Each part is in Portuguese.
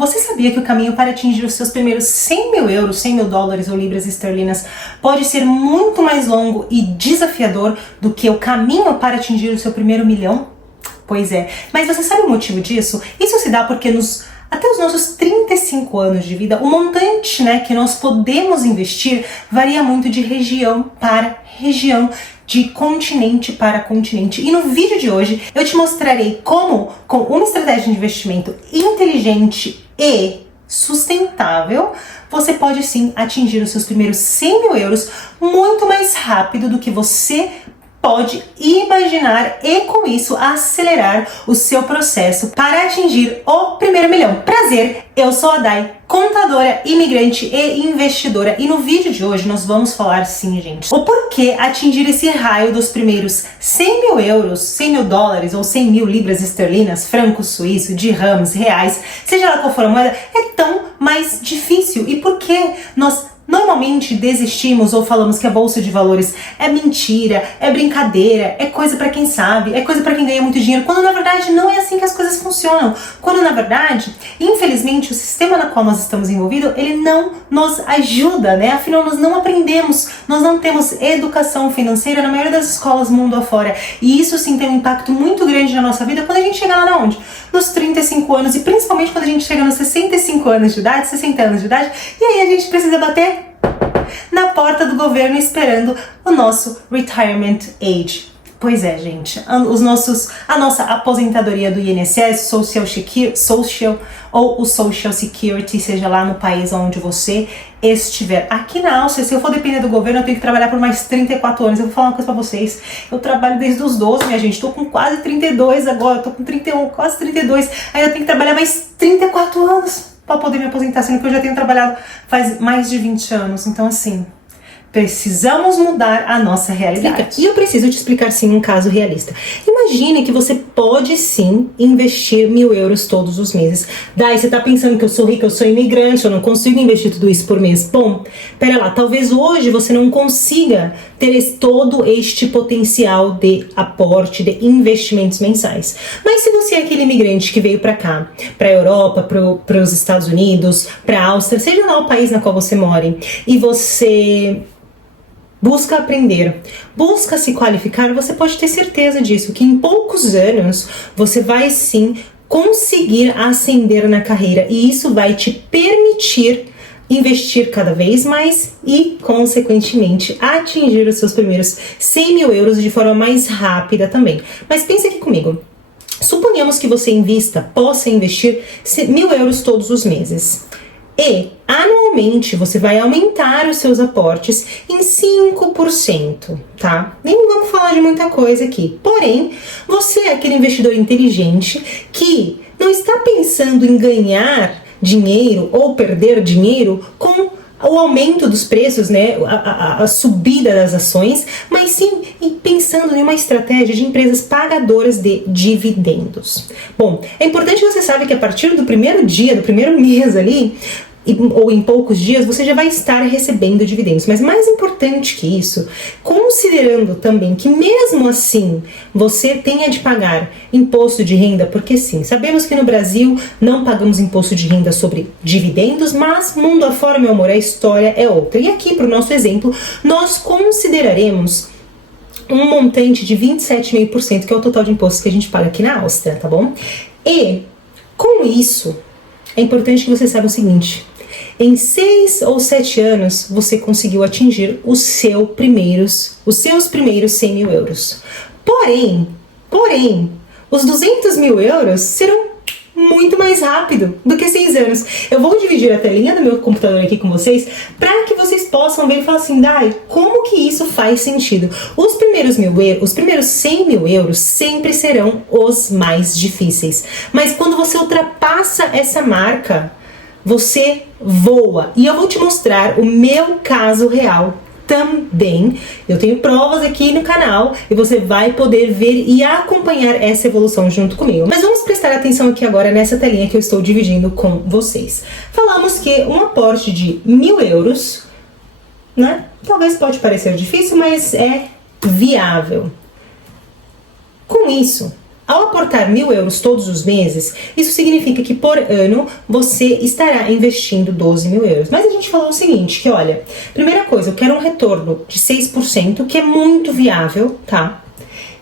Você sabia que o caminho para atingir os seus primeiros 100 mil euros, 100 mil dólares ou libras esterlinas pode ser muito mais longo e desafiador do que o caminho para atingir o seu primeiro milhão? Pois é, mas você sabe o motivo disso? Isso se dá porque até os nossos 35 anos de vida, o montante, que nós podemos investir varia muito de região para região, de continente para continente. E no vídeo de hoje eu te mostrarei como, com uma estratégia de investimento inteligente e sustentável, você pode sim atingir os seus primeiros 100 mil euros muito mais rápido do que você pode imaginar e com isso acelerar o seu processo para atingir o primeiro milhão. Prazer, eu sou a Dai, contadora, imigrante e investidora, e no vídeo de hoje nós vamos falar sim, gente, o porquê atingir esse raio dos primeiros 100 mil euros, 100 mil dólares ou 100 mil libras esterlinas, francos suíços, dirhams, reais, seja lá qual for a moeda, é tão mais difícil e por que nós normalmente desistimos ou falamos que a bolsa de valores é mentira, é brincadeira, é coisa pra quem sabe, é coisa pra quem ganha muito dinheiro, quando na verdade não é assim que as coisas funcionam. Quando na verdade, infelizmente, o sistema no qual nós estamos envolvidos, ele não nos ajuda, Afinal, nós não aprendemos, nós não temos educação financeira na maioria das escolas mundo afora. E isso sim tem um impacto muito grande na nossa vida quando a gente chega lá na onde? Nos 35 anos e principalmente quando a gente chega nos 65 anos de idade, 60 anos de idade, e aí a gente precisa bater na porta do governo esperando o nosso retirement age. Pois é, gente, a nossa aposentadoria do INSS, Social ou o Social Security, seja lá no país onde você estiver. Aqui na Áustria, se eu for depender do governo, eu tenho que trabalhar por mais 34 anos. Eu vou falar uma coisa pra vocês, eu trabalho desde os 12, minha gente, tô com quase 32 agora, tô com 31, quase 32, aí eu tenho que trabalhar mais 34 anos para poder me aposentar, sendo que eu já tenho trabalhado faz mais de 20 anos. Então, assim, precisamos mudar a nossa realidade. E eu preciso te explicar sim um caso realista. Imagine que você pode sim investir 1.000 euros todos os meses. Daí você tá pensando que eu sou rica, eu sou imigrante, eu não consigo investir tudo isso por mês. Bom, pera lá, talvez hoje você não consiga ter todo este potencial de aporte, de investimentos mensais. Mas se você é aquele imigrante que veio para cá, para a Europa, para os Estados Unidos, para a Áustria, seja lá o país na qual você mora, e você busca aprender, busca se qualificar, você pode ter certeza disso, que em poucos anos você vai sim conseguir ascender na carreira e isso vai te permitir investir cada vez mais e, consequentemente, atingir os seus primeiros 100 mil euros de forma mais rápida também. Mas pensa aqui comigo. Suponhamos que você possa investir 1.000 euros todos os meses. E, anualmente, você vai aumentar os seus aportes em 5%, tá? Nem vamos falar de muita coisa aqui. Porém, você é aquele investidor inteligente que não está pensando em ganhar dinheiro ou perder dinheiro com o aumento dos preços, a subida das ações, mas sim pensando em uma estratégia de empresas pagadoras de dividendos. Bom, é importante que você saiba que a partir do primeiro dia, do primeiro mês ali, ou em poucos dias, você já vai estar recebendo dividendos. Mas mais importante que isso, considerando também que mesmo assim você tenha de pagar imposto de renda, porque sim, sabemos que no Brasil não pagamos imposto de renda sobre dividendos, mas mundo afora, meu amor, a história é outra. E aqui, para o nosso exemplo, nós consideraremos um montante de 27,5%, que é o total de impostos que a gente paga aqui na Áustria, tá bom? E com isso, é importante que você saiba o seguinte: em 6 ou 7 anos, você conseguiu atingir os seus primeiros 100 mil euros. Porém, os 200 mil euros serão muito mais rápido do que 6 anos. Eu vou dividir a telinha do meu computador aqui com vocês para que vocês possam ver e falar assim, Dai, como que isso faz sentido? Os primeiros 100 mil euros sempre serão os mais difíceis. Mas quando você ultrapassa essa marca, você voa. E eu vou te mostrar o meu caso real também. Eu tenho provas aqui no canal e você vai poder ver e acompanhar essa evolução junto comigo. Mas vamos prestar atenção aqui agora nessa telinha que eu estou dividindo com vocês. Falamos que um aporte de 1.000 euros, talvez pode parecer difícil, mas é viável. Com isso, Ao aportar 1.000 euros todos os meses, isso significa que por ano você estará investindo 12.000 euros. Mas a gente falou o seguinte, que olha, primeira coisa, eu quero um retorno de 6%, que é muito viável, tá?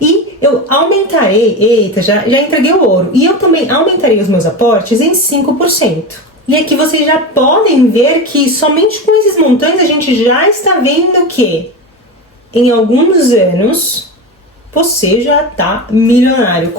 E eu aumentarei, eita, já entreguei o ouro, e eu também aumentarei os meus aportes em 5%. E aqui vocês já podem ver que somente com esses montantes a gente já está vendo que em alguns anos você já está milionário.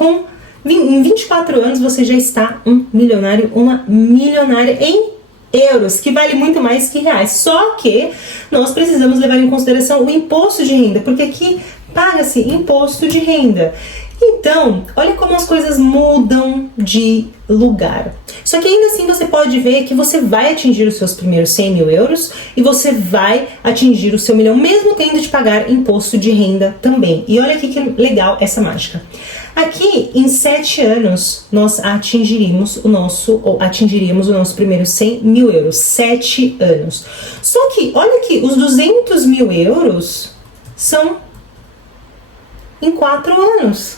Em 24 anos você já está um milionário, uma milionária em euros, que vale muito mais que reais. Só que nós precisamos levar em consideração o imposto de renda, porque aqui paga-se imposto de renda. Então, olha como as coisas mudam de lugar. Só que ainda assim você pode ver que você vai atingir os seus primeiros 100.000 euros e você vai atingir o seu milhão, mesmo tendo de pagar imposto de renda também. E olha aqui que legal essa mágica. Aqui, em 7 anos, nós atingiríamos o nosso primeiro 100.000 euros. 7 anos. Só que, olha aqui, os 200.000 euros são em 4 anos.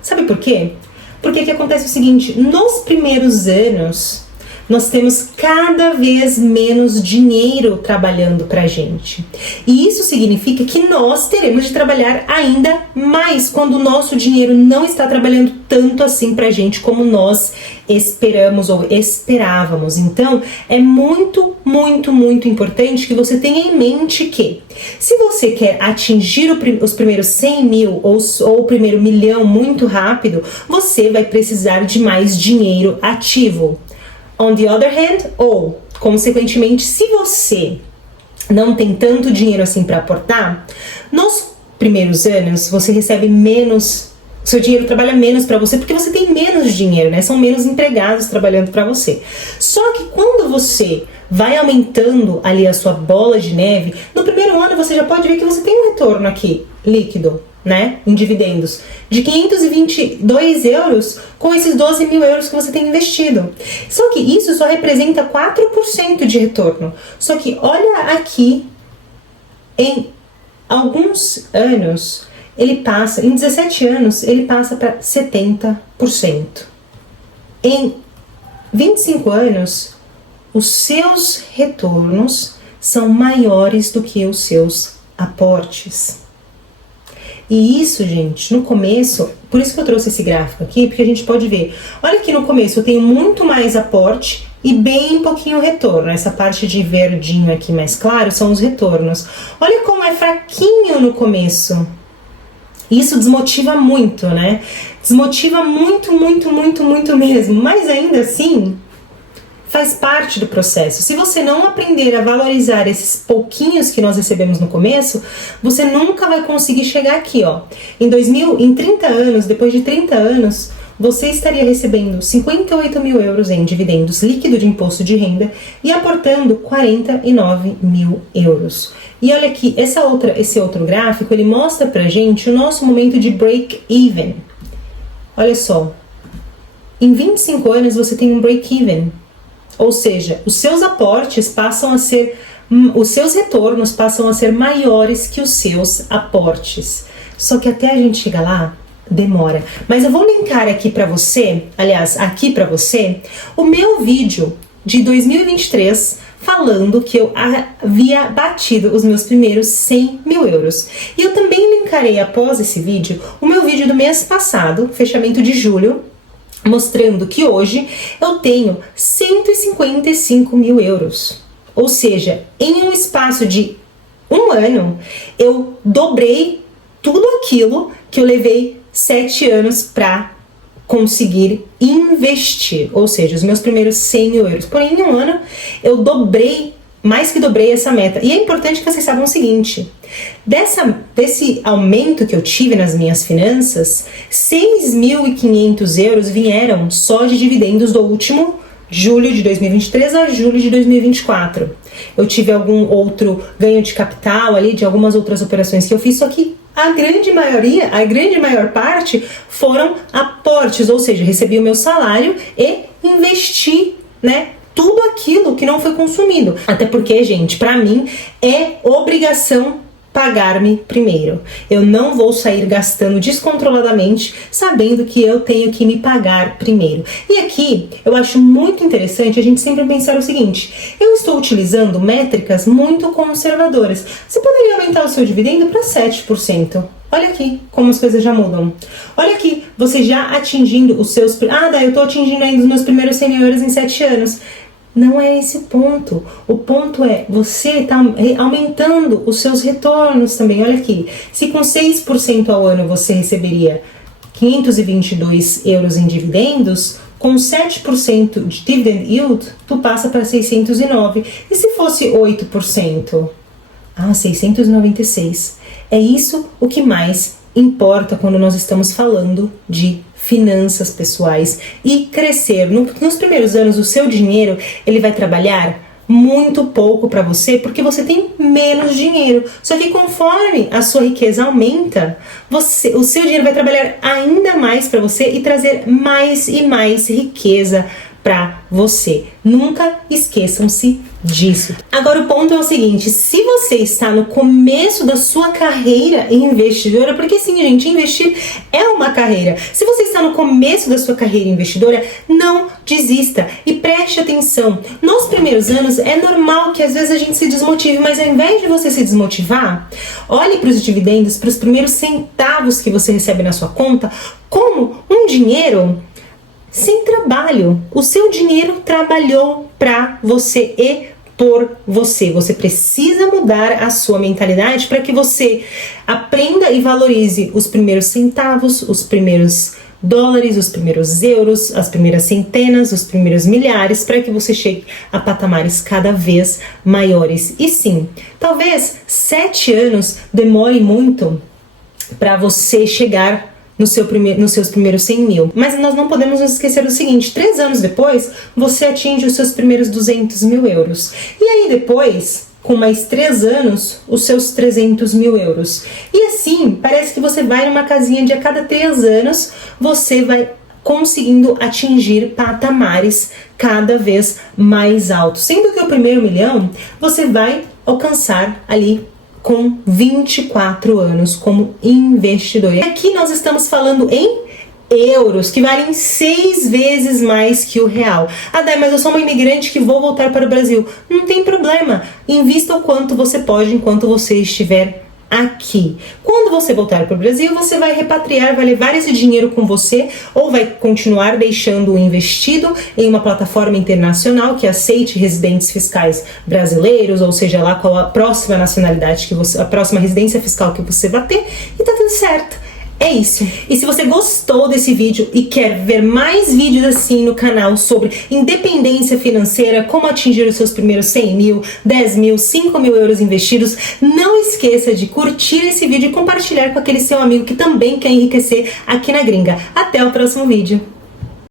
Sabe por quê? Porque que acontece o seguinte, nos primeiros anos, nós temos cada vez menos dinheiro trabalhando pra gente. E isso significa que nós teremos de trabalhar ainda mais quando o nosso dinheiro não está trabalhando tanto assim pra gente como nós esperamos ou esperávamos. Então, é muito, muito, muito importante que você tenha em mente que se você quer atingir os primeiros 100.000 ou o primeiro milhão muito rápido, você vai precisar de mais dinheiro ativo. On the other hand, ou, consequentemente, se você não tem tanto dinheiro assim para aportar, nos primeiros anos você recebe menos, seu dinheiro trabalha menos para você porque você tem menos dinheiro, né? São menos empregados trabalhando para você. Só que quando você vai aumentando ali a sua bola de neve, no primeiro ano você já pode ver que você tem um retorno aqui, líquido, né, em dividendos, de 522 euros com esses 12.000 euros que você tem investido. Só que isso só representa 4% de retorno. Só que olha aqui, em alguns anos, em 17 anos, ele passa para 70%. Em 25 anos, os seus retornos são maiores do que os seus aportes. E isso, gente, no começo, por isso que eu trouxe esse gráfico aqui, porque a gente pode ver, olha que no começo eu tenho muito mais aporte e bem pouquinho retorno. Essa parte de verdinho aqui mais claro são os retornos. Olha como é fraquinho no começo. Isso desmotiva muito, né? Desmotiva muito, muito, muito, muito mesmo. Mas ainda assim, faz parte do processo. Se você não aprender a valorizar esses pouquinhos que nós recebemos no começo, você nunca vai conseguir chegar aqui, ó. Em 30 anos, depois de 30 anos, você estaria recebendo 58.000 euros em dividendos líquido de imposto de renda e aportando 49.000 euros. E olha aqui, esse outro gráfico, ele mostra pra gente o nosso momento de break-even. Olha só, em 25 anos você tem um break-even. Ou seja, os seus aportes os seus retornos passam a ser maiores que os seus aportes. Só que até a gente chegar lá, demora. Mas eu vou linkar aqui para você, o meu vídeo de 2023 falando que eu havia batido os meus primeiros 100.000 euros. E eu também linkarei após esse vídeo o meu vídeo do mês passado, fechamento de julho, mostrando que hoje eu tenho 155.000 euros. Ou seja, em um espaço de um ano, eu dobrei tudo aquilo que eu levei 7 anos para conseguir investir. Ou seja, os meus primeiros 100.000 euros. Porém, em um ano, eu mais que dobrei essa meta. E é importante que vocês saibam o seguinte, desse aumento que eu tive nas minhas finanças, 6.500 euros vieram só de dividendos do último julho de 2023 a julho de 2024. Eu tive algum outro ganho de capital ali, de algumas outras operações que eu fiz, só que a grande maior parte foram aportes, ou seja, recebi o meu salário e investi, né? Tudo aquilo que não foi consumido. Até porque, gente, pra mim é obrigação pagar-me primeiro. Eu não vou sair gastando descontroladamente, sabendo que eu tenho que me pagar primeiro. E aqui eu acho muito interessante a gente sempre pensar o seguinte: eu estou utilizando métricas muito conservadoras. Você poderia aumentar o seu dividendo para 7%. Olha aqui como as coisas já mudam. Olha aqui, você já atingindo os seus... eu estou atingindo ainda os meus primeiros 100 mil euros em 7 anos. Não é esse o ponto. O ponto é você tá aumentando os seus retornos também. Olha aqui, se com 6% ao ano você receberia 522 euros em dividendos, com 7% de dividend yield, tu passa para 609. E se fosse 8%? 696. É isso o que mais importa quando nós estamos falando de finanças pessoais e crescer. Nos primeiros anos, o seu dinheiro ele vai trabalhar muito pouco para você porque você tem menos dinheiro. Só que conforme a sua riqueza aumenta, o seu dinheiro vai trabalhar ainda mais para você e trazer mais e mais riqueza para você. Nunca esqueçam-se disso. Agora o ponto é o seguinte: se você está no começo da sua carreira investidora, porque sim, gente, investir é uma carreira. Se você está no começo da sua carreira investidora, não desista e preste atenção. Nos primeiros anos é normal que às vezes a gente se desmotive, mas ao invés de você se desmotivar, olhe para os dividendos, para os primeiros centavos que você recebe na sua conta, como um dinheiro sem trabalho. O seu dinheiro trabalhou para você e por você. Você precisa mudar a sua mentalidade para que você aprenda e valorize os primeiros centavos, os primeiros dólares, os primeiros euros, as primeiras centenas, os primeiros milhares, para que você chegue a patamares cada vez maiores. E sim, talvez 7 anos demore muito para você chegar nos seus primeiros 100 mil. Mas nós não podemos nos esquecer do seguinte: 3 anos depois, você atinge os seus primeiros 200 mil euros. E aí depois, com mais 3 anos, os seus 300 mil euros. E assim, parece que você vai numa casinha de a cada 3 anos, você vai conseguindo atingir patamares cada vez mais altos. Sendo que o primeiro milhão, você vai alcançar ali com 24 anos como investidor. E aqui nós estamos falando em euros, que valem 6 vezes mais que o real. Dai, mas eu sou uma imigrante que vou voltar para o Brasil. Não tem problema. Invista o quanto você pode enquanto você estiver aqui. Quando você voltar para o Brasil, você vai repatriar, vai levar esse dinheiro com você ou vai continuar deixando-o investido em uma plataforma internacional que aceite residentes fiscais brasileiros, ou seja lá qual a próxima nacionalidade a próxima residência fiscal que você vai ter, e tá tudo certo. É isso. E se você gostou desse vídeo e quer ver mais vídeos assim no canal sobre independência financeira, como atingir os seus primeiros 100 mil, 10 mil, 5 mil euros investidos, não esqueça de curtir esse vídeo e compartilhar com aquele seu amigo que também quer enriquecer aqui na gringa. Até o próximo vídeo.